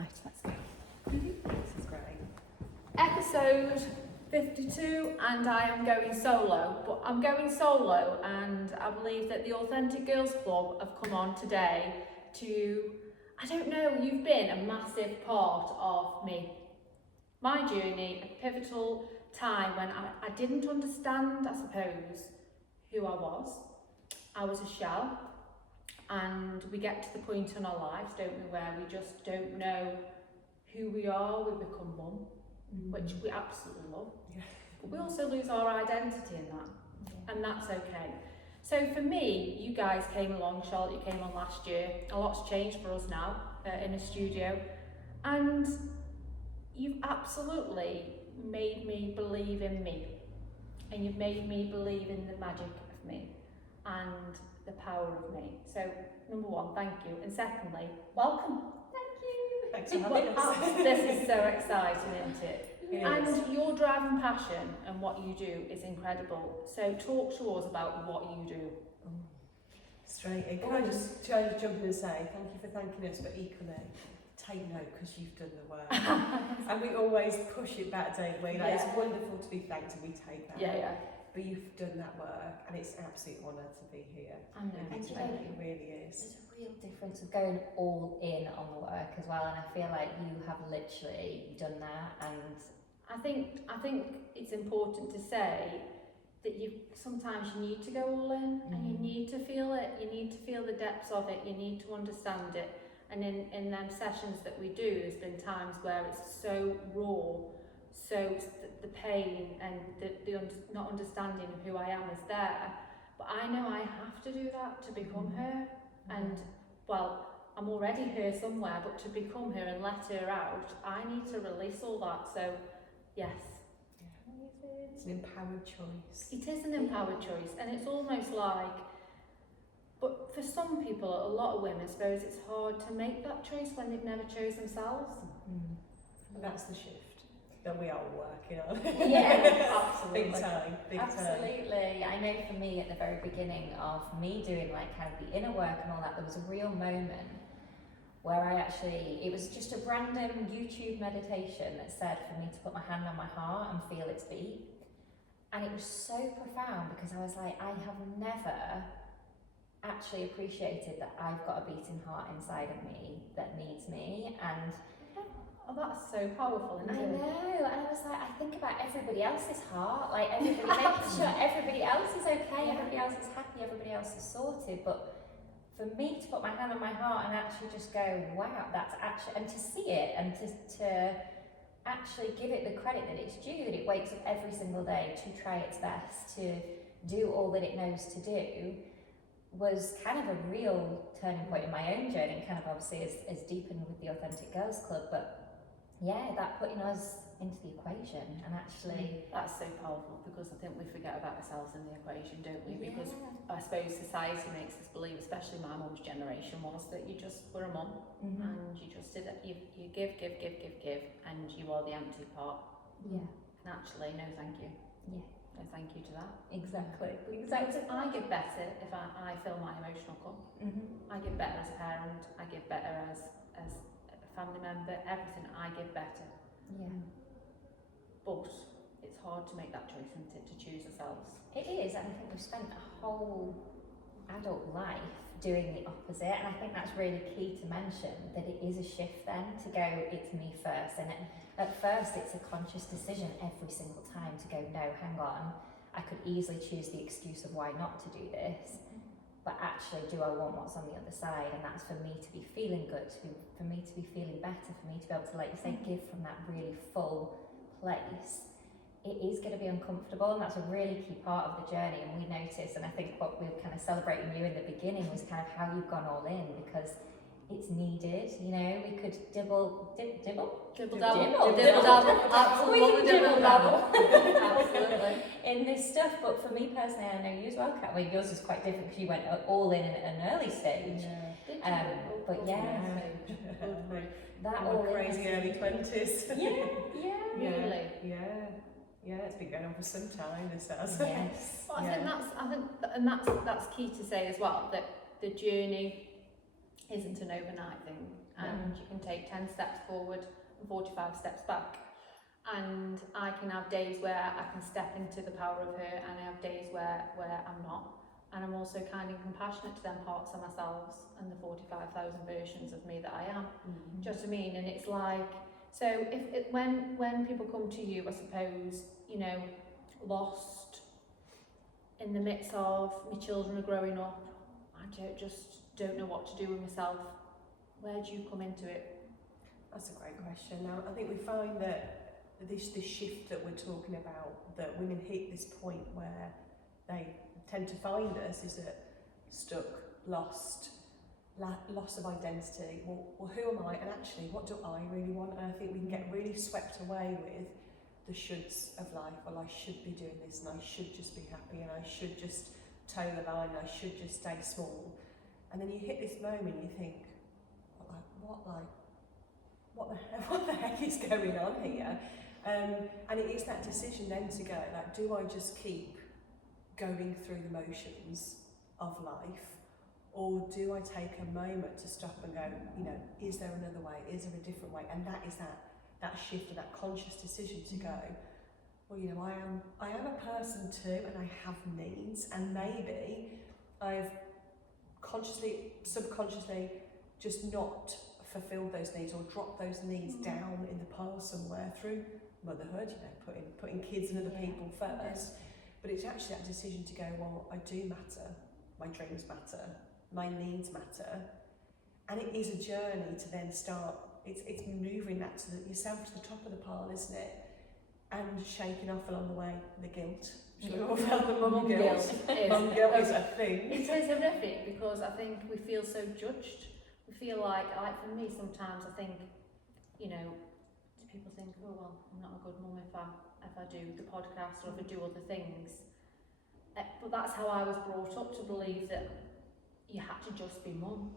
Right, let's go. This is great. Episode 52, and I am going solo. But I'm going solo, and I believe that the Authentic Girls Club have come on today to, I don't know, you've been a massive part of me. My journey, a pivotal time when I didn't understand, I suppose, who I was. I was a shell, and we get to the point in our lives, don't we, where we just don't know who we are. We become mum, which we absolutely love. Yeah. But we also lose our identity in that, and that's okay. So for me, you guys came along, Charlotte, you came on last year. A lot's changed for us now in a studio, and you've absolutely made me believe in me, and you've made me believe in the magic of me and the power of me. So number one, thank you, and secondly, welcome. Thanks for having us. This is so exciting, isn't it? It is. And your drive and passion and what you do is incredible. So talk to us about what you do. Straight in. Can I just jump in and say thank you for thanking us, but equally take note because you've done the work. And we always push it back, don't we? Like, Yeah. It's wonderful to be thanked and we take that. Yeah. But you've done that work and it's an absolute honour to be here. I know. Thank you. It really is. There's a real difference of going all in on the work as well, and I feel like you have literally done that. And I think it's important to say that sometimes you need to go all in, and you need to feel it. You need to feel the depths of it. You need to understand it. And in them sessions that we do, there's been times where it's so raw, so the pain and the not understanding of who I am is there. But I know I have to do that to become her. And well, I'm already her somewhere, but to become her and let her out, I need to release all that. So yes, It's an empowered choice. it is an empowered choice, and it's almost like, but for some people, a lot of women, I suppose it's hard to make that choice when they've never chose themselves. And that's the shift that we are working on. Yeah, absolutely. Big time. absolutely, I know for me at the very beginning of me doing like kind of the inner work and all that, there was a real moment where it was just a random YouTube meditation that said for me to put my hand on my heart and feel its beat. And it was so profound because I was like, I have never actually appreciated that I've got a beating heart inside of me that needs me. And Oh, that's so powerful, I isn't know, it? and I was like, I think about everybody else's heart, like everybody making sure everybody else is okay, everybody else is happy, everybody else is sorted. But for me to put my hand on my heart and actually just go, wow, that's actually, and to see it and to actually give it the credit that it's due, that it wakes up every single day to try its best, to do all that it knows to do, was kind of a real turning point in my own journey, kind of obviously as deepened with the Authentic Girls Club. But yeah, that putting us into the equation and actually... That's so powerful, because I think we forget about ourselves in the equation, don't we? Because Yeah. I suppose society makes us believe, especially my mum's generation, was that you just were a mum and you just did it. You give, and you are the empty part. Yeah, And actually, no thank you. yeah, No thank you to that. exactly. Because I give better if I fill my emotional cup. I give better as a parent, I give better as a family member, everything, I give better. Yeah. But it's hard to make that choice, isn't it, to choose ourselves? It is, and I think we've spent a whole adult life doing the opposite, and I think that's really key to mention, that it is a shift then to go, it's me first. And at first it's a conscious decision every single time to go, no, hang on, I could easily choose the excuse of why not to do this, but actually, do I want what's on the other side? And that's for me to be feeling good, for me to be feeling better, for me to be able to, like you say, give from that really full place. It is going to be uncomfortable, and that's a really key part of the journey. And we notice, and I think what we were kind of celebrating you in the beginning was kind of how you've gone all in, because it's needed. You know, we could dibble dabble, Absolutely, dibble dabble. Absolutely. in this stuff. But for me personally, I know you as well, Kat. Well, yours is quite different because you went all in at an early stage. But yeah, that all in crazy early 20s. Really. Yeah, it's been going on for some time, this has. Yes. Well, I think that's key to say as well, that the journey isn't an overnight thing, and you can take 10 steps forward and 45 steps back. And I can have days where I can step into the power of her, and I have days where I'm not. And I'm also kind and compassionate to them parts of myself and the 45,000 versions of me that I am. Do you know what I mean? And it's like, so if when people come to you, I suppose, you know, lost in the midst of my children are growing up, I don't know what to do with myself. Where do you come into it? That's a great question. Now, I think we find that this shift that we're talking about, that women hit this point where they tend to find us, is that stuck, lost, loss of identity. Well, who am I? And actually, what do I really want? And I think we can get really swept away with the shoulds of life. Well, I should be doing this, and I should just be happy, and I should just toe the line, and I should just stay small. And then you hit this moment, you think, what the heck is going on here? And it is that decision then to go, like, do I just keep going through the motions of life, or do I take a moment to stop and go, you know, is there another way? Is there a different way? And that is that shift and that conscious decision to go, well, you know, I am a person too, and I have needs, and maybe I've consciously, subconsciously just not fulfilled those needs, or dropped those needs down in the pile somewhere through motherhood, you know, putting kids and other people first. But it's actually that decision to go, well, I do matter, my dreams matter, my needs matter. And it is a journey to then start, it's manoeuvring that to yourself to the top of the pile, isn't it? And shaking off along the way the guilt. Sure, we all felt the mum guilt. Mum guilt is a thing. It is horrific, because I think we feel so judged. We feel like for me, sometimes I think, you know, people think, oh well, I'm not a good mum if I do the podcast or if I do other things. But that's how I was brought up, to believe that you had to just be mum.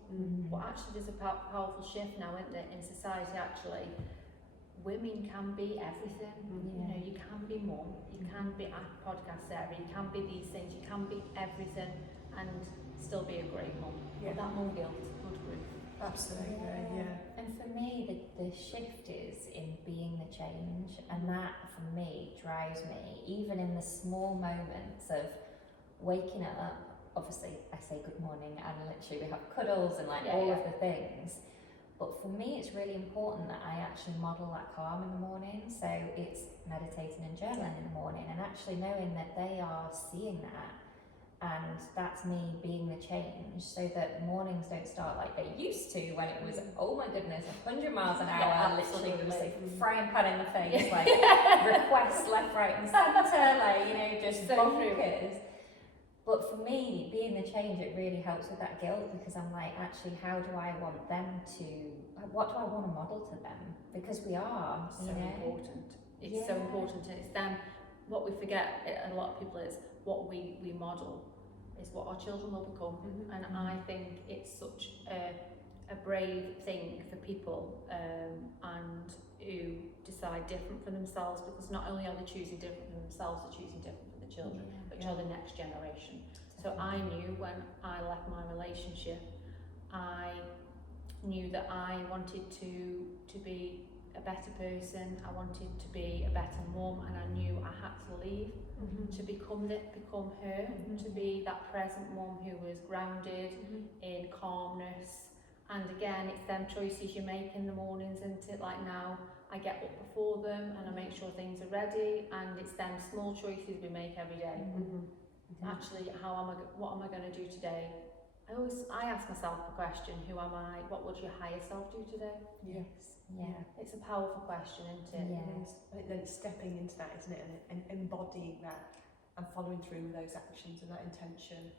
But actually there's a powerful shift now, isn't there, in society. Actually, women can be everything. You know, you can be mum, you can be a podcast Sarah, you can be these things, you can be everything and still be a great mum. But that mum guilt, good grief. Absolutely, yeah. And for me, the shift is in being the change, and that for me drives me, even in the small moments of waking up. Obviously, I say good morning, and literally we have cuddles and all of the things. But for me, it's really important that I actually model that calm in the morning. So it's meditating and journaling in the morning, and actually knowing that they are seeing that. And that's me being the change, so that mornings don't start like they used to, when it was, oh my goodness, 100 miles an hour, literally just like frying pan in the face, like requests left, right and centre, like, you know, just So bonkers. But for me, being the change, it really helps with that guilt, because I'm like, actually, how do I want them to, what do I want to model to them? Because we are, So important. It's so important, and it's then what we forget, a lot of people, is what we model is what our children will become. And I think it's such a brave thing for people and who decide different for themselves, because not only are they choosing different for themselves, they're choosing different for the children, but for the next generation. So I knew when I left my relationship, I knew that I wanted to be a better person, I wanted to be a better mum, and I knew I had to leave to become her, to be that present mum who was grounded in calmness. And again, it's them choices you make in the mornings, isn't it? Like now, I get up before them and I make sure things are ready, and it's them small choices we make every day. Actually, what am I going to do today? I ask myself the question, who am I? What would your higher self do today? Yes. Yeah. It's a powerful question, isn't it? Yeah. It is. And then stepping into that, isn't it? And embodying that and following through with those actions and that intention.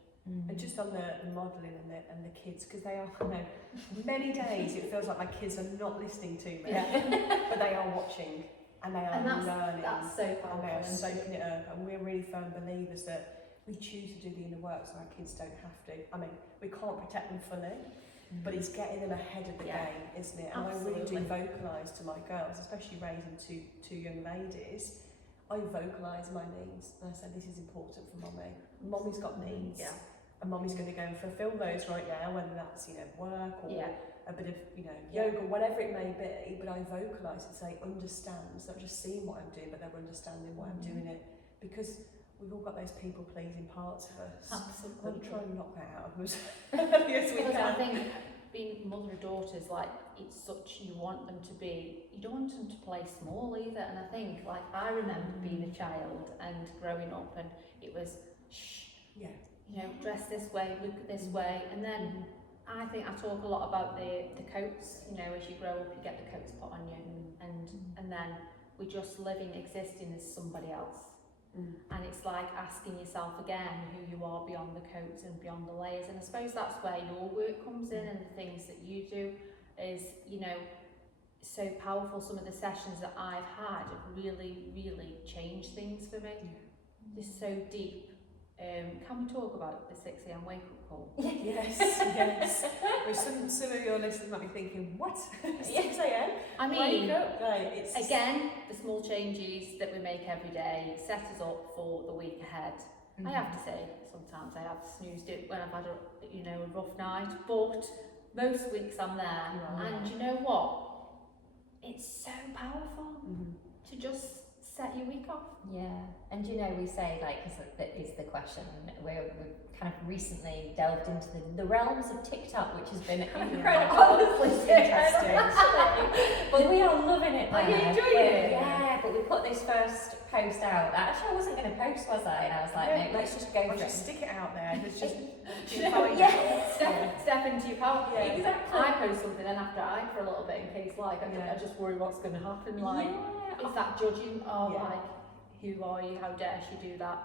And just on the modelling and the kids, because they are, you know, many days it feels like my kids are not listening to me, but they are watching and they are learning. That's so powerful. And they are soaking it up. And we're really firm believers that we choose to do the inner work so our kids don't have to. I mean, we can't protect them fully, but it's getting them ahead of the game, isn't it? And Absolutely. I really do vocalise to my girls, especially raising two young ladies. I vocalise my needs, and I say, this is important for mummy. Mummy's got needs, and mummy's going to go and fulfil those right now, whether that's, you know, work or a bit of, you know, yoga, whatever it may be, but I vocalise and say understands, not just seeing what I'm doing, but they're understanding why I'm doing it, because we've all got those people-pleasing parts of us. Absolutely. And try and knock that out of us as we Because I can. think being mother and daughters, like, it's such, you want them to be, you don't want them to play small either. And I think, like, I remember being a child and growing up, and it was, shh, Yeah. you know, dress this way, look at this way. And then I think I talk a lot about the coats, you know, as you grow up, you get the coats put on you, and then we're just living, existing as somebody else. And it's like asking yourself again who you are beyond the coats and beyond the layers. And I suppose that's where your work comes in, and the things that you do is, you know, so powerful. Some of the sessions that I've had have really, really changed things for me. Just so deep. Can we talk about the 6 a.m. wake up call? Yes, yes. Which some of your listeners might be thinking, what? 6 a.m? I mean, Wake up. Right, it's again, the small changes that we make every day set us up for the week ahead. I have to say, sometimes I have snoozed it when I've had a, you know, a rough night, but most weeks I'm there. Right. And you know what? It's so powerful to just set your week off. Yeah, and you know, we say, like, that is the question. We've kind of recently delved into the realms of TikTok, which has been incredible. It's interesting. But we are loving it now. Are you enjoying it? Yeah, but we put this first post out. Actually, I wasn't going to post, was I? And I was like, Yeah. no, let's just go I'll for just it. stick it out there. It's just Step into your power. Yeah. Exactly. I post something and after I for a little bit in case, like, I just worry what's going to happen. Like, is that judging? Oh, Yeah. like, who are you? How dare she do that?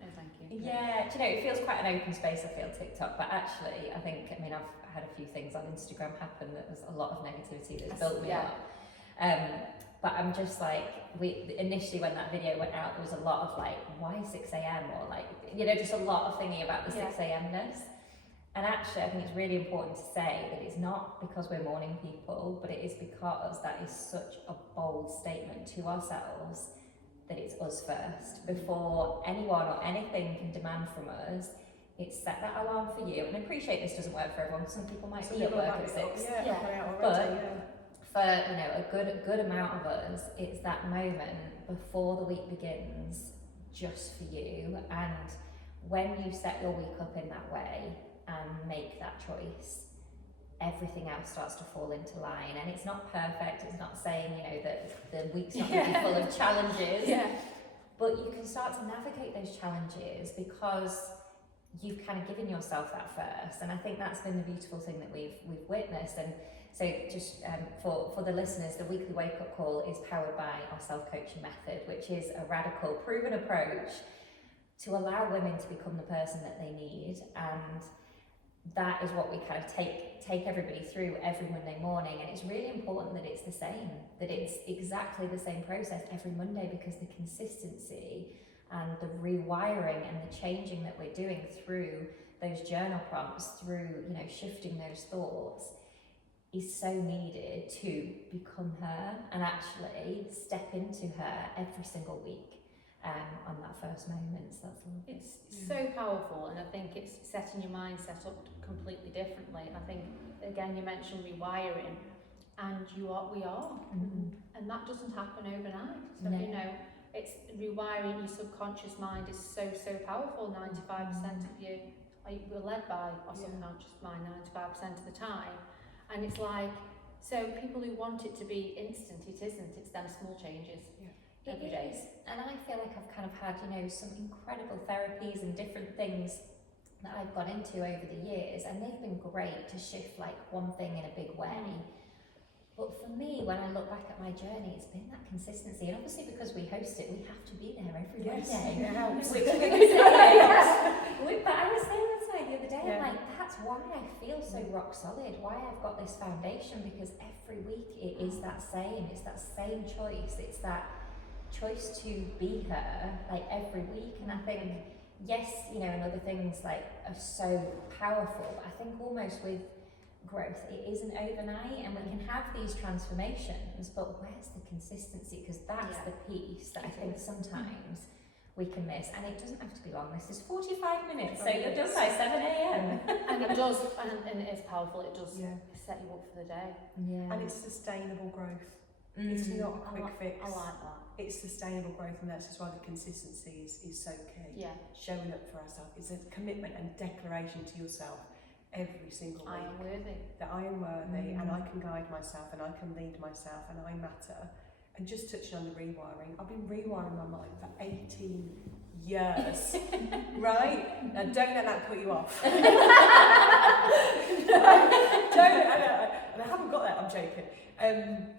No, thank you. Yeah, do you know, it feels quite an open space, I feel, TikTok, but actually, I mean, I've had a few things on Instagram happen that was a lot of negativity that's built me up. But I'm just like, initially when that video went out, there was a lot of like, why 6 a.m? Or like, you know, just a lot of thinking about the 6 a.m.ness. And actually, I think it's really important to say that it's not because we're morning people, but it is because that is such a bold statement to ourselves that it's us first. Before anyone or anything can demand from us, it's set that alarm for you. And I appreciate this doesn't work for everyone. Some people might be at work at 6. For, you know, a good amount of us, it's that moment before the week begins just for you. And when you set your week up in that way and make that choice, everything else starts to fall into line. And it's not perfect. It's not saying, you know, that the week's not going to be full of challenges. But you can start to navigate those challenges because you've kind of given yourself that first. And I think that's been the beautiful thing that we've witnessed. And so just for the listeners, the weekly wake-up call is powered by our self-coaching method, which is a radical, proven approach to allow women to become the person that they need. And that is what we kind of take everybody through every Monday morning. And it's really important that it's the same, that it's exactly the same process every Monday, because the consistency and the rewiring and the changing that we're doing through those journal prompts, through, you know, shifting those thoughts, is so needed to become her and actually step into her every single week on that first moment. So that's all. It's so powerful, and I think it's setting your mindset up completely differently. And I think, again, you mentioned rewiring, and we are, and that doesn't happen overnight. So, No. you know, it's rewiring your subconscious mind is so powerful. 95% of you, we're led by our subconscious mind 95% of the time. And it's like, so people who want it to be instant, it isn't. It's them small changes every day. It is. And I feel like I've kind of had, you know, some incredible therapies and different things that I've gone into over the years, and they've been great to shift like one thing in a big way. But for me, when I look back at my journey, it's been that consistency. And obviously because we host it, we have to be there every Monday. But I was saying this the other day, I'm like, that's why I feel so rock solid, why I've got this foundation, because every week it is that same, it's that same choice, it's that choice to be her, like every week. And I think, yes, you know, and other things like are so powerful, but I think almost with growth, it isn't overnight, and we can have these transformations, but where's the consistency? Because that's the piece that I think sometimes we can miss. And it doesn't have to be long. This is 45 minutes, so you're done by 7 a.m. And it does, and it is powerful. It does Yeah. set you up for the day. Yeah. And it's sustainable growth. It's not a quick fix. I like that. It's sustainable growth, and that's just why the consistency is so key. Yeah. Showing up for ourselves. It's a commitment and declaration to yourself every single week. I am worthy. That I am worthy, and I can guide myself, and I can lead myself, and I matter. And just touching on the rewiring, I've been rewiring my mind for 18 years, right? Now don't let that put you off. don't, and I haven't got that, I'm joking.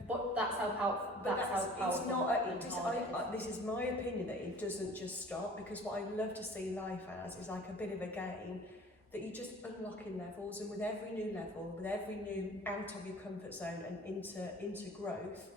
But that's how powerful. But That's how powerful. it's not, and hard it is. this is my opinion, that it doesn't just stop, because what I love to see life as is like a bit of a game that you just unlocking levels, and with every new level, with every new out of your comfort zone and into growth,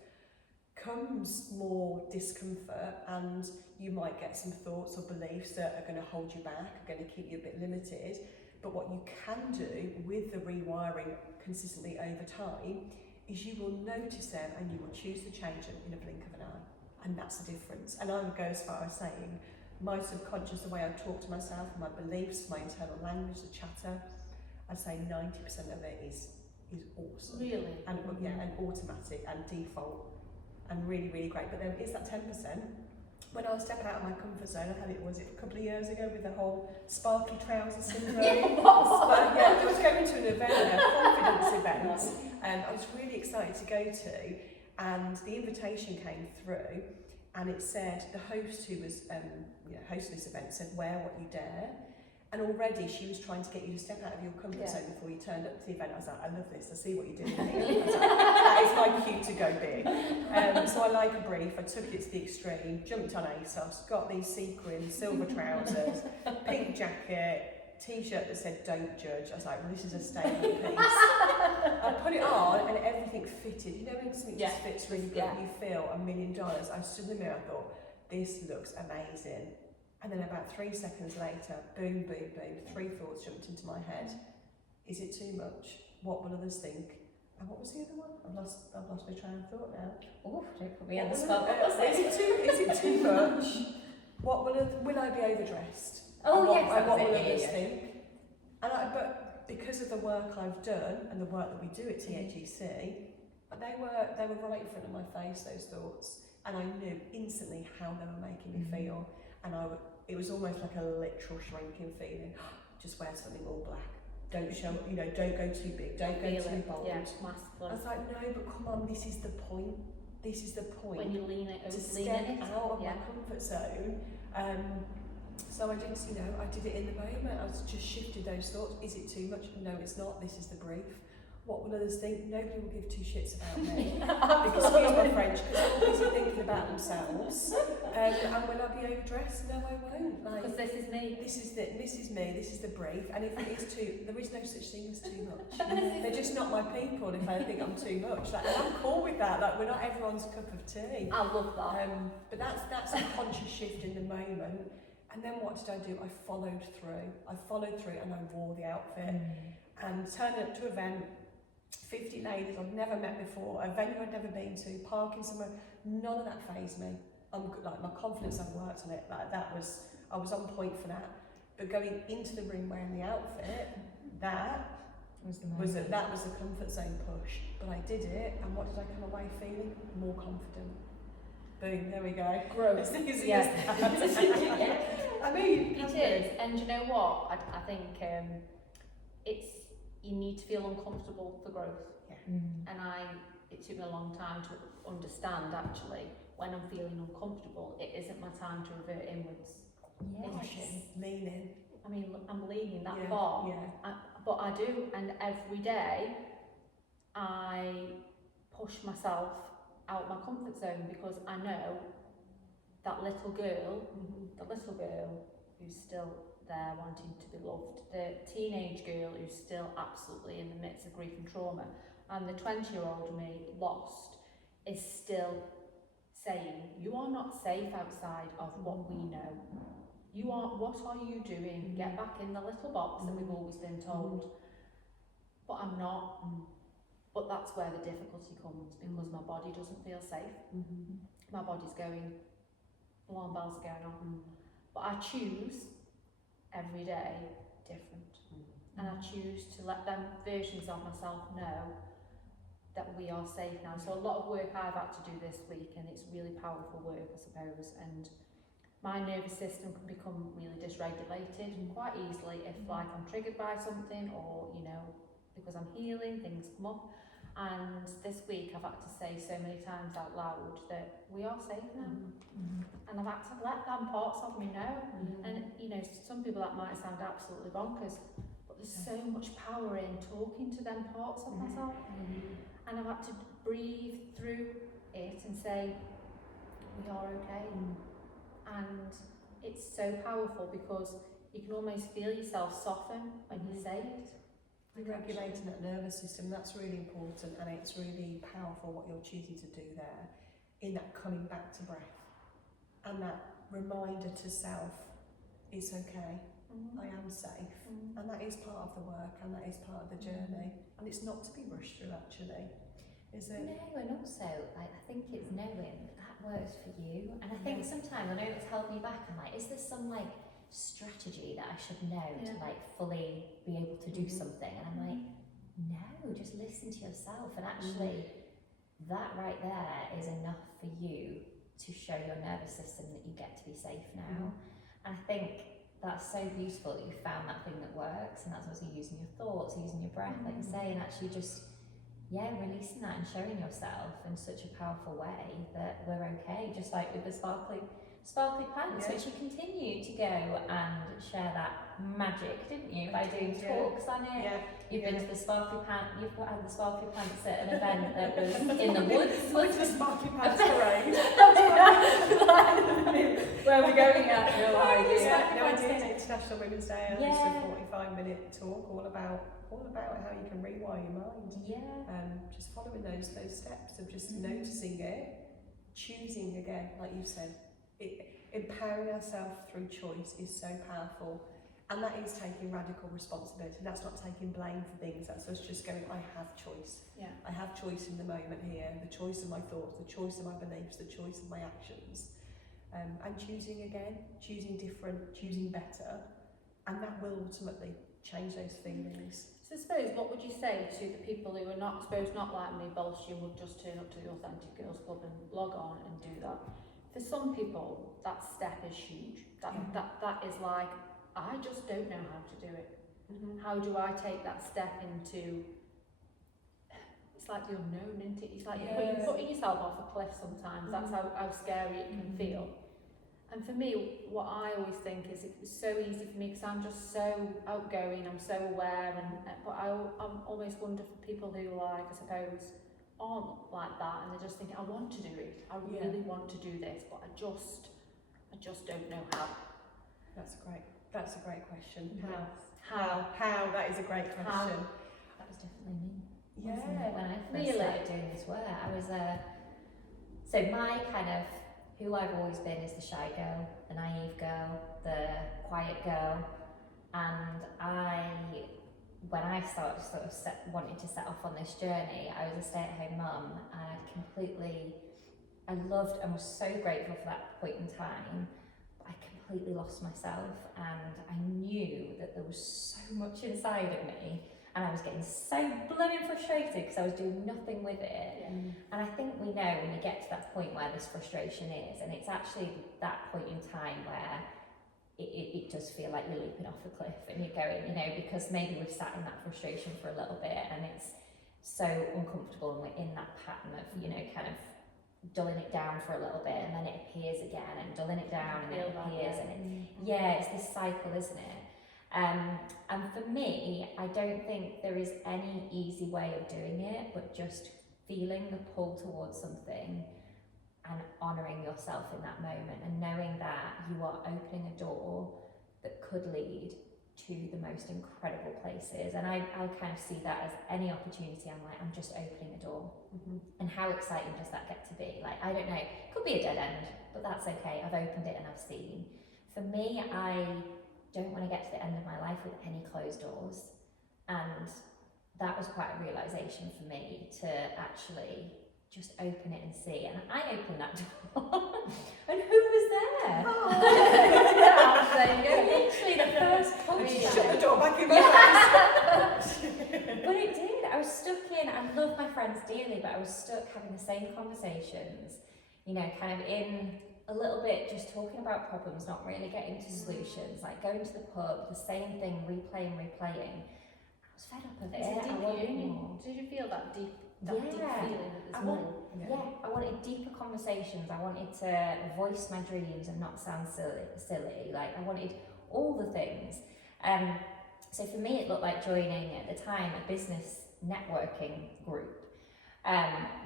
comes more discomfort, and you might get some thoughts or beliefs that are going to hold you back, are going to keep you a bit limited. But what you can do with the rewiring consistently over time is you will notice them, and you will choose to change them in a blink of an eye. And that's the difference. And I would go as far as saying my subconscious, the way I talk to myself, my beliefs, my internal language, the chatter, I'd say 90% of it is awesome. Really. And and automatic and default and really, really great. But there is that 10%. When I was stepping out of my comfort zone, I had it, was it a couple of years ago, with the whole sparkly trouser syndrome? I was going to an event, a confidence event, and I was really excited to go to, and the invitation came through, and it said, the host who was hosting this event said, wear what you dare. And already she was trying to get you to step out of your comfort zone before you turned up to the event. I was like, I love this, I see what you're doing here. I was like, that is my cue to go big. So I like a brief, I took it to the extreme, jumped on ASOS, got these sequin silver trousers, pink jacket, t-shirt that said don't judge. I was like, well, this is a statement piece. I put it on and everything fitted. You know when something just fits really good, you feel $1 million. I stood in the mirror, I thought, this looks amazing. And then about 3 seconds later, boom, boom, boom, 3 thoughts jumped into my head. Is it too much? What will others think? And what was the other one? I've lost my train of thought now. Oh, don't put me on the spot. Is it too much? What will I be overdressed? Oh, and yes, what will that's it, others yeah. think? But because of the work I've done and the work that we do at TAGC, they were right in front of my face, those thoughts, and I knew instantly how they were making me feel. And it was almost like a literal shrinking feeling. Just wear something all black. Don't show, don't go too big. Don't go too bold. Yeah, I massively. was like, no, but come on, this is the point. This is the point. When you lean it, To lean step in it. out of my comfort zone. So I did it in the moment. I just shifted those thoughts. Is it too much? No, it's not. This is the brief. What will others think? Nobody will give 2 shits about me. Because excuse my French, because they're all busy thinking about themselves. And will I be overdressed? No, I won't. Because this is me. This is me. This is the brief. And if it is there is no such thing as too much. They're just not my people if I think I'm too much. And I'm cool with that. We're not everyone's cup of tea. I love that. But that's a conscious shift in the moment. And then what did I do? I followed through and I wore the outfit. And turned up to an event, 50 ladies I've never met before, a venue I'd never been to, parking somewhere, none of that fazed me. My confidence, I've worked on it, I was on point for that. But going into the room wearing the outfit, that was the comfort zone push. But I did it, and what did I come away feeling? More confident. Boom, there we go. Growth. As easy Yeah. as that. I mean, It is, and you know what? I think you need to feel uncomfortable for growth. Yeah. And it took me a long time to understand, actually, when I'm feeling uncomfortable, it isn't my time to revert inwards. Yes. Lean in. I mean, I'm leaning that Yeah, far, yeah. but I do, and every day I push myself out my comfort zone, because I know that little girl who's still there wanting to be loved, the teenage girl who's still absolutely in the midst of grief and trauma, and the 20-year-old me, lost, is still saying, you are not safe outside of what we know. What are you doing? Get back in the little box that we've always been told. But I'm not. But that's where the difficulty comes, because my body doesn't feel safe. My body's going, alarm bells are going on. but I choose every day different. And I choose to let them versions of myself know that we are safe now. So a lot of work I've had to do this week, and it's really powerful work, I suppose, and my nervous system can become really dysregulated quite easily if like I'm triggered by something, or you know, because I'm healing, things come up. And this week I've had to say so many times out loud that we are safe now. And I've had to let them parts of me know. And you know, to some people that might sound absolutely bonkers, but there's so much power in talking to them parts of myself. And I've had to breathe through it and say, we are okay. And it's so powerful because you can almost feel yourself soften when you're saved. Regulating that nervous system, that's really important, and it's really powerful what you're choosing to do there, in that coming back to breath and that reminder to self, it's okay, I am safe, and that is part of the work, and that is part of the journey, and it's not to be rushed through actually, is it? No, and also like I think it's knowing that works for you, and I think sometimes I know it's held me back. I'm like, is there some like strategy that I should know to like fully be able to do something? And I'm like, no, just listen to yourself, and actually that right there is enough for you to show your nervous system that you get to be safe now. And I think that's so beautiful that you found that thing that works, and that's also using your thoughts, using your breath, like you say, and actually just releasing that and showing yourself in such a powerful way that we're okay, just like with the sparkly pants, which you continue to go and share that magic, didn't you, by doing talks on it. You've been to the sparkly pants, you've had the sparkly pants at an event that was in the woods. Went to the sparkly pants parade. Where we're going at, no idea. I did International Women's Day, and it's a 45-minute talk all about how you can rewire your mind. Just following those steps of just noticing it, choosing again, like you said. Empowering ourselves through choice is so powerful, and that is taking radical responsibility. That's not taking blame for things, that's us just going, I have choice. I have choice in the moment here, the choice of my thoughts, the choice of my beliefs, the choice of my actions, and choosing again, choosing different, choosing better, and that will ultimately change those feelings. So I suppose, what would you say to the people who are not, suppose not like me, Bolshe, would just turn up to the Authentic Girls Club and log on and do that? For some people, that step is huge. That is like, I just don't know how to do it. How do I take that step into, it's like the unknown, isn't it? It's like you're putting yourself off a cliff sometimes. That's how scary it can feel. And for me, what I always think is it's so easy for me because I'm just so outgoing, I'm so aware, but I almost wonder for people who, like, I suppose, aren't like that, and they're just thinking, I want to do it, I really want to do this, but I just don't know how. That's a great question. How? That is a great question. That was definitely me. Yeah. Wasn't it? When I first started doing this work, I was so my kind of, who I've always been is the shy girl, the naive girl, the quiet girl, and when I started wanting to set off on this journey, I was a stay-at-home mum, and I loved and was so grateful for that point in time, but I completely lost myself, and I knew that there was so much inside of me, and I was getting so blooming frustrated because I was doing nothing with it. And I think we know when you get to that point where this frustration is, and it's actually that point in time where it does feel like you're leaping off a cliff and you're going, you know, because maybe we've sat in that frustration for a little bit and it's so uncomfortable, and we're in that pattern of, you know, kind of dulling it down for a little bit, and then it appears again, and dulling it down, and then it appears, and it's this cycle, isn't it? And for me, I don't think there is any easy way of doing it, but just feeling the pull towards something and honouring yourself in that moment, and knowing that you are opening a door that could lead to the most incredible places. And I kind of see that as any opportunity. I'm like, I'm just opening a door. And how exciting does that get to be? Like, I don't know, it could be a dead end, but that's okay. I've opened it and I've seen. For me, I don't want to get to the end of my life with any closed doors. And that was quite a realisation for me, to actually just open it and see. And I opened that door, and who was there? Yeah, there you go. Literally the first punch. Shut the door back in my face. But it did. I was stuck in. I love my friends dearly, but I was stuck having the same conversations. You know, kind of in a little bit, just talking about problems, not really getting to solutions. Like going to the pub, the same thing, replaying. I was fed up of it. It's a I deep wanted union. more. Did you feel that deep Yeah. feeling that I there's want- more? Yeah, I wanted deeper conversations. I wanted to voice my dreams and not sound silly. Like I wanted all the things. So for me, it looked like joining at the time a business networking group,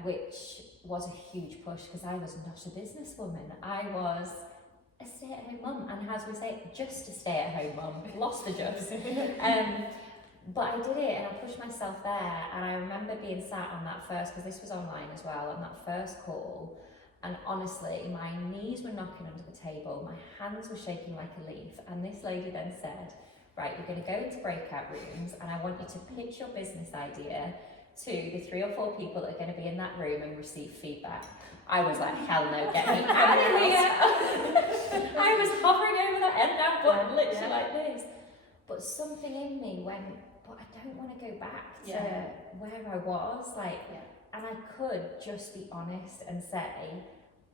which was a huge push because I was not a businesswoman. I was a stay-at-home mum, and as we say, just a stay-at-home mum. Lost the just. But I did it, and I pushed myself there, and I remember being sat on that first, because this was online as well, on that first call, and honestly, my knees were knocking under the table, my hands were shaking like a leaf, and this lady then said, right, you're going to go into breakout rooms, and I want you to pitch your business idea to the 3 or 4 people that are going to be in that room and receive feedback. I was like, hell no, get me out of here. I was hovering over that end now button, literally like this. But something in me went, but I don't want to go back to where I was, and I could just be honest and say,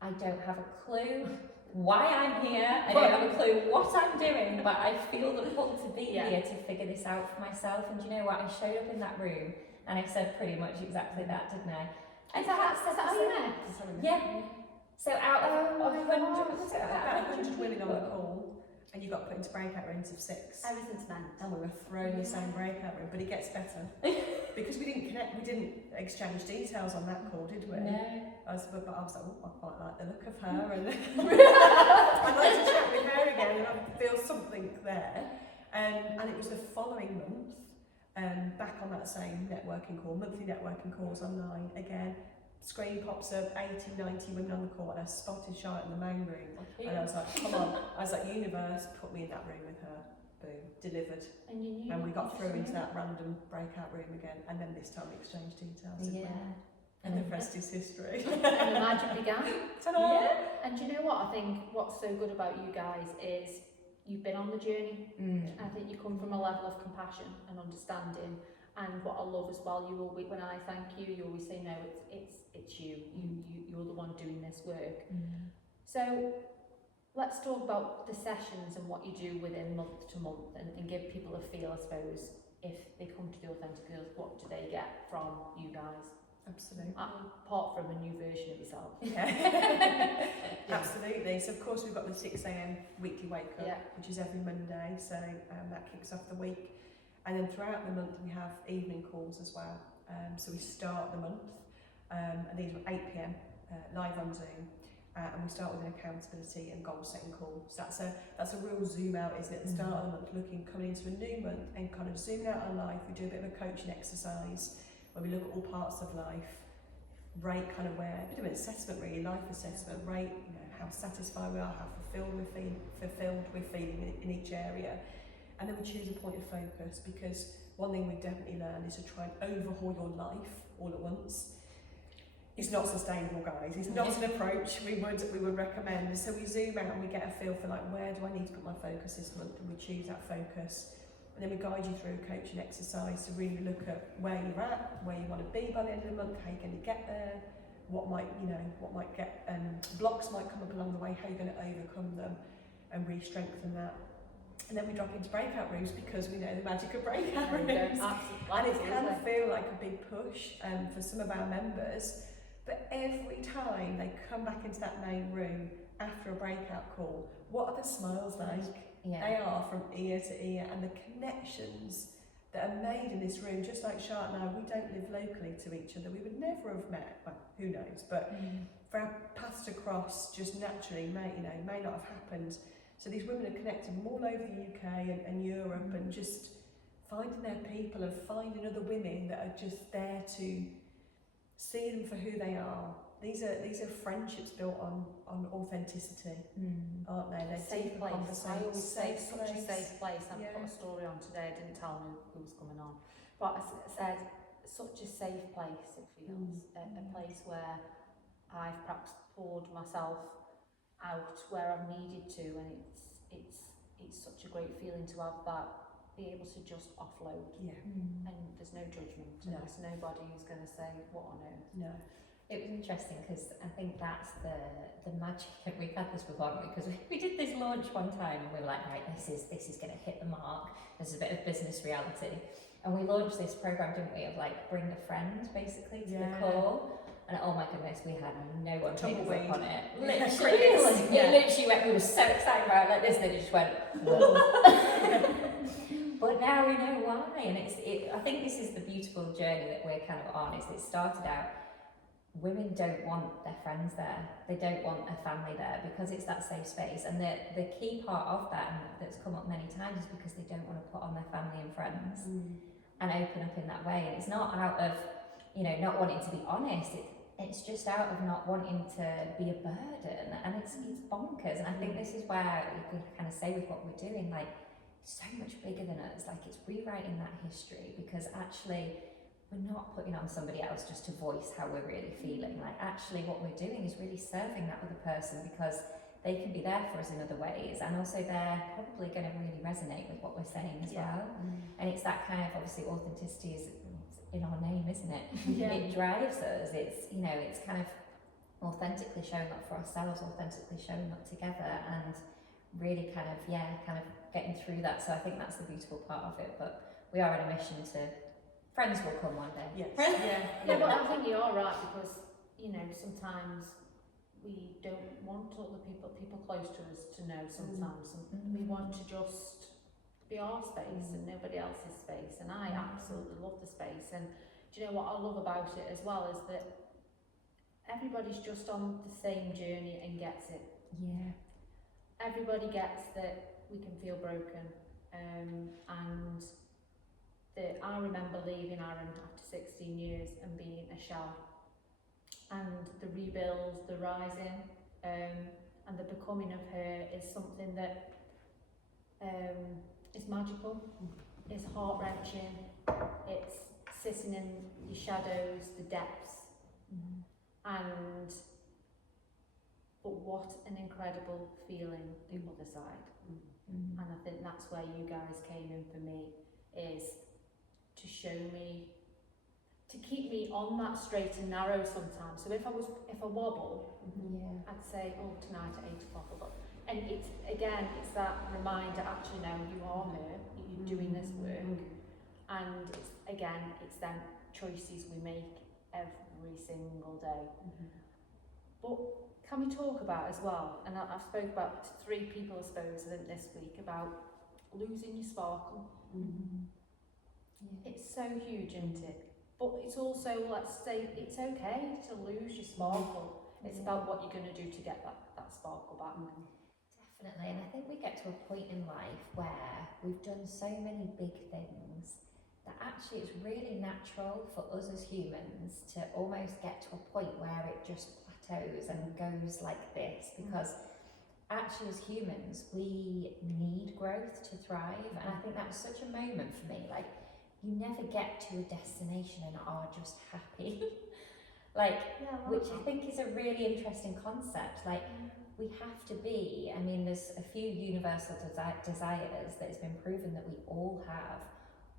I don't have a clue why I'm here, I don't have a clue what I'm doing, but I feel the pull to be here to figure this out for myself. And you know what, I showed up in that room and I said pretty much exactly that, didn't I? And that's how you met? Yeah. So out of Oh my 100, God. was it About 100 women on the call, and you got put into breakout rooms of 6. Everything's meant. And we were thrown in the same breakout room, but it gets better. Because we didn't exchange details on that call, did we? No. I was like, oh, I quite like the look of her, and I'd like to chat with her again, and I feel something there. And it was the following month, back on that same networking call, monthly networking calls online again. Screen pops up, 80, 90 women on the call, and I spotted Charlotte in the main room. And I was like, come on. I was like, universe, put me in that room with her. Boom, delivered. And you knew. And we got through into that random breakout room again, and then this time we exchanged details. didn't we? And the rest is history. And the magic began. Ta-da! And do you know what? I think what's so good about you guys is you've been on the journey. I think you come from a level of compassion and understanding. And what I love as well, you always, when I thank you, you always say, no, it's you. You're the one doing this work. So let's talk about the sessions and what you do within month to month, and give people a feel, I suppose, if they come to the Authentic Girls, what do they get from you guys? Absolutely. Apart from a new version of yourself. Yeah. Absolutely. So of course we've got the 6 a.m. weekly wake up, which is every Monday. So that kicks off the week. And then throughout the month we have evening calls as well. So we start the month, and these are 8 p.m. Live on Zoom, and we start with an accountability and goal setting call. So that's a real zoom out, isn't it? At the start of the month, coming into a new month and kind of zooming out on life. We do a bit of a coaching exercise where we look at all parts of life, rate kind of where, a bit of an assessment really, life assessment, rate how satisfied we are, how fulfilled we're feeling in each area. And then we choose a point of focus, because one thing we've definitely learned is to try and overhaul your life all at once. It's not sustainable, guys. It's not an approach we would recommend. So we zoom out and we get a feel for where do I need to put my focus this month, and we choose that focus. And then we guide you through a coaching exercise to really look at where you're at, where you want to be by the end of the month, how you're going to get there, what might get blocks might come up along the way, how you're going to overcome them and re-strengthen that. And then we drop into breakout rooms, because we know the magic of breakout rooms. And it can feel like a big push for some of our members, but every time they come back into that main room after a breakout call, what are the smiles like? They are from ear to ear, and the connections that are made in this room, just like Charlotte and I, we don't live locally to each other. We would never have met, well, who knows, but for our paths to cross just naturally may not have happened. So these women are connected from all over the UK and Europe, and just finding their people and finding other women that are just there to see them for who they are. These are friendships built on authenticity, aren't they? They're Safe deep place. conversations. I always say such a place. safe place. I put a story on today. I didn't tell them who was coming on, but I said such a safe place, it feels, a place where I've perhaps poured myself out where I've needed to, and it's such a great feeling to have that, be able to just offload, Yeah. and there's no judgment, and No. there's nobody who's going to say what on earth. No. It was interesting because I think that's the magic. We've had this before, haven't we? Because we did this launch one time and we were like, right, this is going to hit the mark. There's a bit of business reality, and we launched this program, didn't we? Of like bring a friend basically to the call. And oh my goodness, we had no one take us up on it. Literally, it literally went. We were so excited about it like this, then it just went. But now we know why, and I think this is the beautiful journey that we're kind of on. Is it started out, women don't want their friends there. They don't want a family there because it's that safe space. And the key part of that, and that's come up many times, is because they don't want to put on their family and friends and open up in that way. And it's not out of, not wanting to be honest. It's just out of not wanting to be a burden, and it's bonkers. And I think this is where we can kind of say with what we're doing, like, it's so much bigger than us. Like, it's rewriting that history, because actually we're not putting on somebody else just to voice how we're really feeling. Like, actually what we're doing is really serving that other person, because they can be there for us in other ways, and also they're probably going to really resonate with what we're saying as well. And it's that kind of, obviously, authenticity is in our name, isn't it? It drives us. It's it's kind of authentically showing up for ourselves, authentically showing up together, and really kind of getting through that. So I think that's the beautiful part of it. But we are on a mission to, friends will come one day. Yes. Yeah, but I think you are right, because sometimes we don't want all the people close to us to know. Sometimes we want to just be our space and nobody else's space, and I absolutely love the space. And do you know what I love about it as well, is that everybody's just on the same journey and gets it. Yeah. Everybody gets that we can feel broken, and that I remember leaving Aaron after 16 years and being a shell, and the rebuild, the rising, and the becoming of her is something that is magical, it's heart-wrenching, it's sitting in your shadows, the depths, but what an incredible feeling the other side. And I think that's where you guys came in for me, is to show me, to keep me on that straight and narrow sometimes. So if I wobble, I'd say, oh, tonight at 8 o'clock. And it's that reminder, actually, no, you are here, you're doing this work. And it's them choices we make every single day. But can we talk about as well, and I've spoke about 3 people, I suppose, I think this week, about losing your sparkle. It's so huge, isn't it? But it's also, let's say, it's okay to lose your sparkle. It's about what you're going to do to get that sparkle back. Definitely, and I think we get to a point in life where we've done so many big things that actually it's really natural for us as humans to almost get to a point where it just plateaus and goes like this, because actually as humans we need growth to thrive. And I think that was such a moment for me, like, you never get to a destination and are just happy. Which I think is a really interesting concept. Like, we have to be, I mean, there's a few universal desires that has been proven that we all have.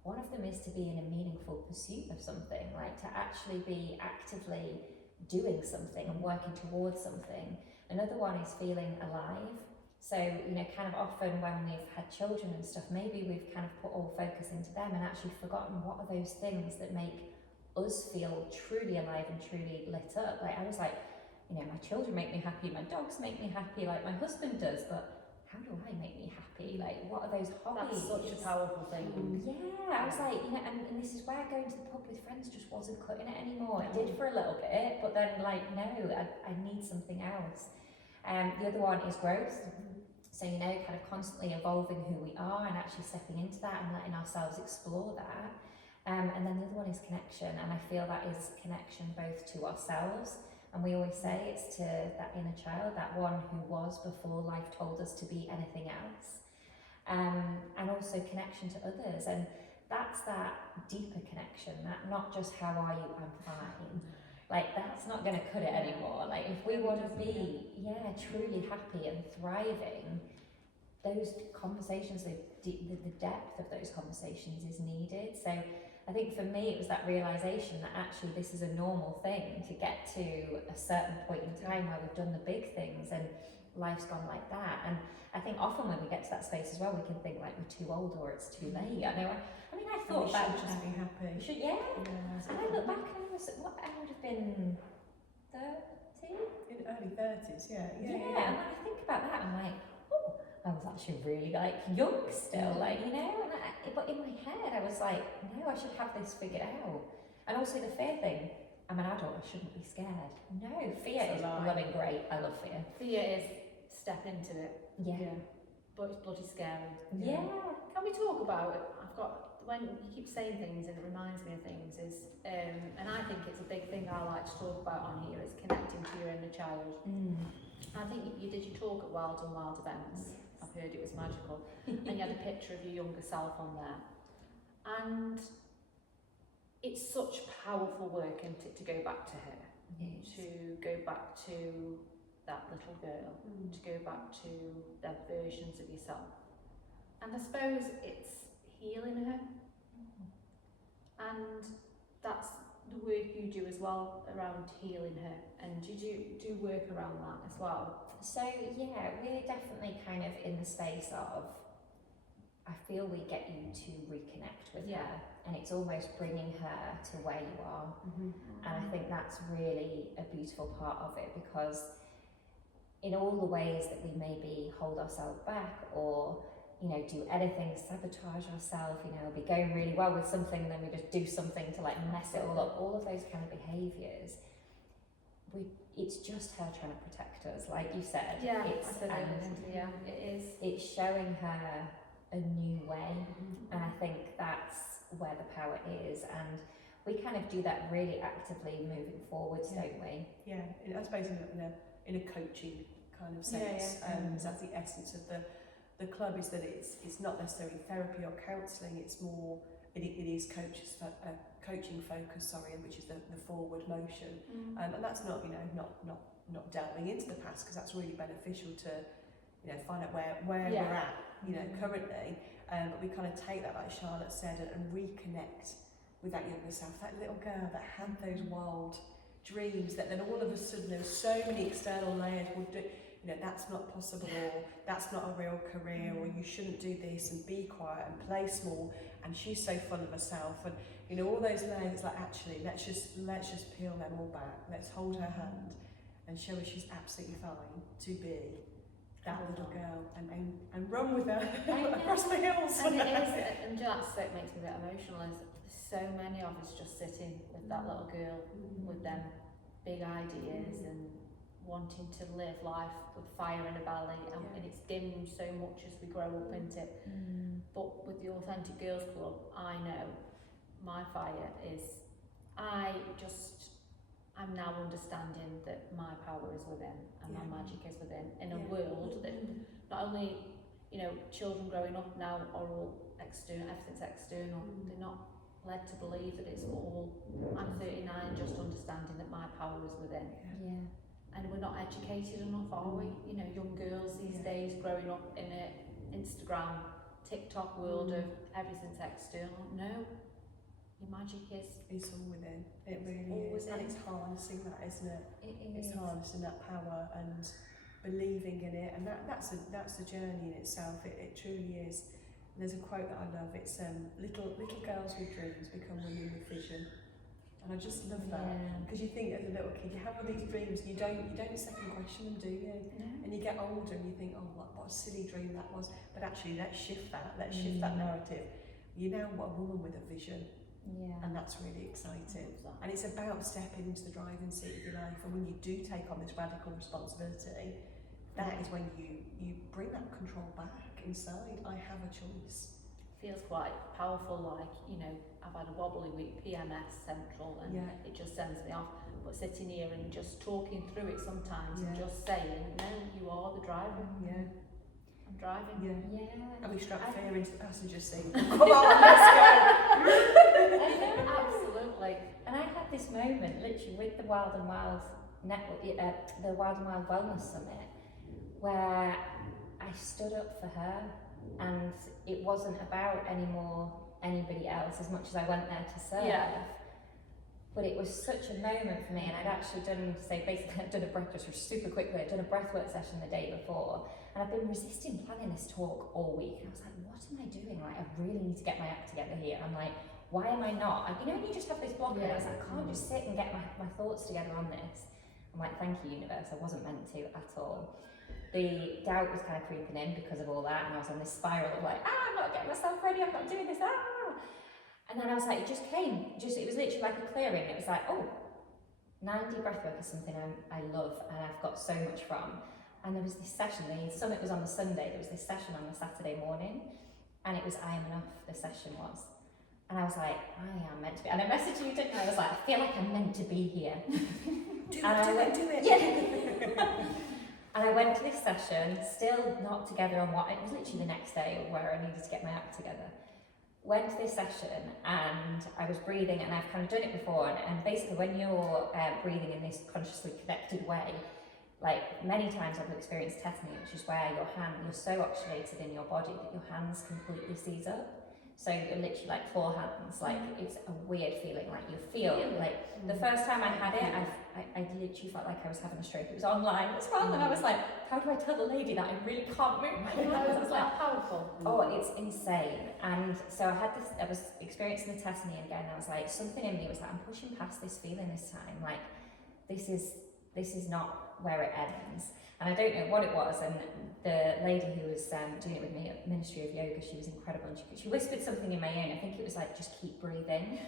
One of them is to be in a meaningful pursuit of something, like to actually be actively doing something and working towards something. Another one is feeling alive. So, kind of often when we've had children and stuff, maybe we've kind of put all focus into them and actually forgotten what are those things that make us feel truly alive and truly lit up. Like, I was like, my children make me happy, my dogs make me happy, like my husband does, but how do I make me happy? Like, what are those hobbies? That's such a powerful thing. Yeah, I was like, and this is where going to the pub with friends just wasn't cutting it anymore. It did for a little bit, but then, like, no, I need something else. The other one is growth. So, kind of constantly evolving who we are and actually stepping into that and letting ourselves explore that. And then the other one is connection, and I feel that is connection both to ourselves, and we always say it's to that inner child, that one who was before life told us to be anything else, and also connection to others. And that's that deeper connection, that not just how are you, I'm fine. Like that's not going to cut it anymore. Like if we want to be, truly happy and thriving, those conversations, the depth of those conversations is needed. So I think for me, it was that realization that actually this is a normal thing to get to a certain point in time where we've done the big things and life's gone like that. And I think often when we get to that space as well, we can think like we're too old or it's too late. I thought we about should just be happy. And I look back and I was, I would have been 30? In early 30s, yeah. And when I think about that, I'm like, oh, I was actually really like young still, like, you know, but in my head I was like, no, I should have this figured out. And also the fear thing, I'm an adult, I shouldn't be scared. No, fear is blooming great. I love fear. Fear is step into it. Yeah. But it's bloody scary. Yeah. Can we talk about it? When you keep saying things and it reminds me of things and I think it's a big thing I like to talk about on here is connecting to your inner child. I think you did your talk at Wild and Wild events. I've heard it was magical. And you had a picture of your younger self on there. And it's such powerful work, isn't it, to go back to her, to go back to that little girl, to go back to the versions of yourself. And I suppose it's healing her. And that's the work you do as well around healing her. And you do work around that as well. So yeah, we're definitely kind of in the space of, I feel we get you to reconnect with her, and it's almost bringing her to where you are. And I think that's really a beautiful part of it, because in all the ways that we maybe hold ourselves back or, you know, do anything, sabotage ourselves, you know, be going really well with something and then we just do something to like mess it all up, all of those kind of behaviours, it's just her trying to protect us, like you said. It is. It's showing her a new way, and I think that's where the power is, and we kind of do that really actively moving forwards, don't we? Yeah, I suppose in a coaching kind of sense. That's the essence of the club, is that it's not necessarily therapy or counselling. It's more it is coaching focus, which is the forward motion, and that's not not delving into the past, because that's really beneficial to find out where we're at currently, but we kind of take that, like Charlotte said, and reconnect with that younger self, that little girl that had those wild dreams that then all of a sudden there were so many external layers would do, that's not possible, or that's not a real career, or you shouldn't do this, and be quiet and play small, and she's so full of herself, and all those layers. It's like, actually let's just peel them all back, let's hold her hand and show her she's absolutely fine to be that little girl, and run with her across the hills. And it is, and that's what makes me a bit emotional, is so many of us just sitting with that little girl with them big ideas and wanting to live life with fire in a belly, and it's dimmed so much as we grow up into it. But with the Authentic Girls Club, I know my fire is, I'm now understanding that my power is within and my magic is within, in a world that not only, children growing up now are all external, everything's external, they're not led to believe that it's all, I'm 39, just understanding that my power is within. And we're not educated enough, are we? Young girls these days growing up in an Instagram, TikTok world of everything's external. No, your magic is... It's all within. It really is. And it's harnessing that, isn't it? It's harnessing that power and believing in it. And that's a journey in itself. It truly is. And there's a quote that I love. It's little girls with dreams become women with vision. And I just love that, because you think as a little kid, you have all these dreams, you don't second question them, do you? And you get older and you think, oh, what a silly dream that was. But actually, let's shift that narrative. You're now a woman with a vision, and that's really exciting. And it's about stepping into the driving seat of your life. And when you do take on this radical responsibility, that is when you bring that control back inside. I have a choice. Feels quite powerful, like, I've had a wobbly week, PMS central, and it just sends me off. But sitting here and just talking through it sometimes and just saying, no, you are the driver. I'm driving. Yeah. Yeah. And we strap I- fear into the passenger seat. Come on, let's go. I know. Absolutely. And I had this moment literally with the Wild and Wild network, the Wild and Wild Wellness Summit, where I stood up for her, and it wasn't about anybody else as much as I went there to serve. Yeah. But it was such a moment for me, and I'd actually I'd done a breath, just super quickly, I'd done a breathwork session the day before, and I've been resisting planning this talk all week, and I was like, what am I doing? Like, I really need to get my act together here. I'm like, why am I not? Like, you know when you just have this block, and I was like, I can't just sit and get my thoughts together on this. I'm like, thank you, universe, I wasn't meant to at all. The doubt was kind of creeping in because of all that, and I was on this spiral of like, I'm not getting myself ready, I'm not doing this, And then I was like, it just came, it was literally like a clearing. It was like, oh, 9D breathwork is something I love and I've got so much from. And there was this session, the summit was on the Sunday, there was this session on the Saturday morning, and it was I Am Enough, the session was. And I was like, I am meant to be. And I messaged you, didn't I? I was like, I feel like I'm meant to be here. Do it. Yeah. And I went to this session, still not together on what, it was literally the next day where I needed to get my act together. Went to this session and I was breathing, and I've kind of done it before, and basically when you're breathing in this consciously connected way, like many times I've experienced tetany, which is where you're so oxygenated in your body that your hands completely seize up. So you're literally like 4 hands, like it's a weird feeling, like you feel like the first time I had it, I literally felt like I was having a stroke. It was online as well, and I was like, how do I tell the lady that I really can't move my hands? How is that powerful? Oh, it's insane. And so I was experiencing the tetany again. I was like, something in me was like, I'm pushing past this feeling this time. Like, this is not where it ends. And I don't know what it was. And the lady who was doing it with me at Ministry of Yoga, she was incredible. And she whispered something in my ear, and I think it was like, just keep breathing.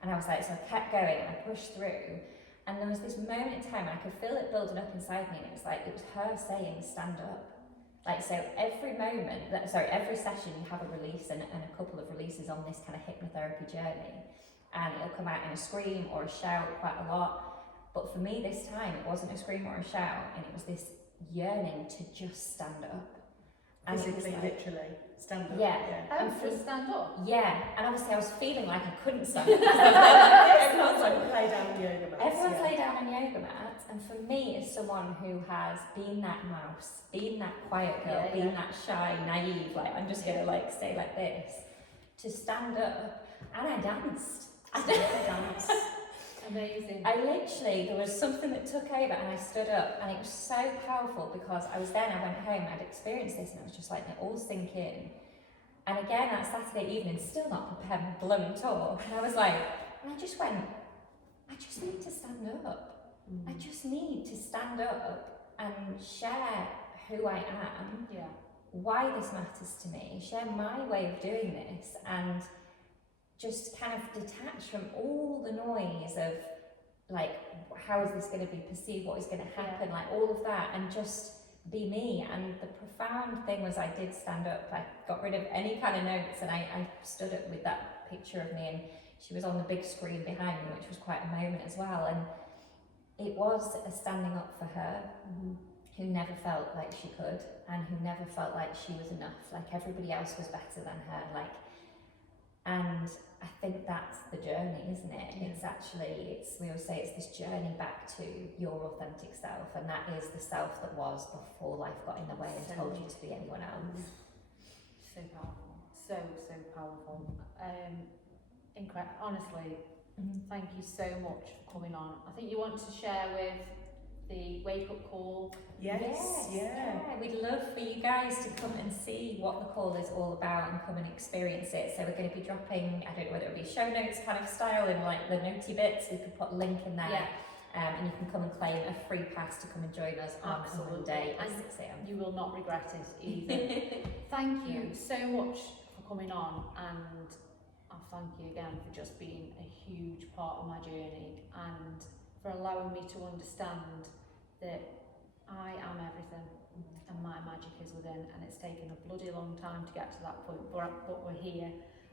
And I was like, so I kept going and I pushed through. And there was this moment in time, and I could feel it building up inside me, and it was her saying, stand up. Like, so every session you have a release and a couple of releases on this kind of hypnotherapy journey. And it'll come out in a scream or a shout quite a lot. But for me this time, it wasn't a scream or a shout, and it was this yearning to just stand up. And it was Physically, like, literally, stand up. Yeah. Oh, just stand up. Yeah, and obviously I was feeling like I couldn't stand up. Everyone's like, lay down on yoga mats. everyone's laid down on yoga mats, and for me, as someone who has been that mouse, been that quiet girl, Yeah, been that shy, naive, like I'm just gonna like stay like this, to stand up, and I danced. Dance. Amazing. There was something that took over, and I stood up, and it was so powerful because I was there and I went home, I'd experienced this, and I was just like, it all sink in. And again, that Saturday evening, still not prepared for blown talk, and I was like, and I just went, I just need to stand up. I just need to stand up and share who I am, Yeah. why this matters to me, share my way of doing this, and just kind of detach from all the noise of like, how is this going to be perceived, what is going to happen, like all of that, and just be me. And the profound thing was, I did stand up, I got rid of any kind of notes, and I stood up with that picture of me, and she was on the big screen behind me, which was quite a moment as well. And it was a standing up for her, who never felt like she could, and who never felt like she was enough, like everybody else was better than her, like. And I think that's the journey, isn't it? Yeah. It's actually, we always say it's this journey back to your authentic self, and that is the self that was before life got in the way and told you to be anyone else. So powerful. So powerful. Honestly, thank you so much for coming on. I think you want to share with the wake up call. Yes, yeah. We'd love for you guys to come and see what the call is all about and come and experience it. So we're going to be dropping, I don't know whether it'll be show notes kind of style in like the notey bits. We could put a link in there. Yeah. And you can come and claim a free pass to come and join us on Absolutely. Monday at And 6 a.m. You will not regret it either. Thank you so much for coming on, and I'll thank you again for just being a huge part of my journey and for allowing me to understand that I am everything and my magic is within, and it's taken a bloody long time to get to that point, but we're here.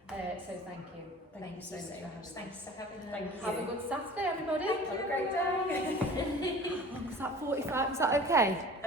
So thank you. Thank you so much. Thanks for having us. Thank you. Have a good Saturday, everybody. Have a great day. Was that 45? Is that okay?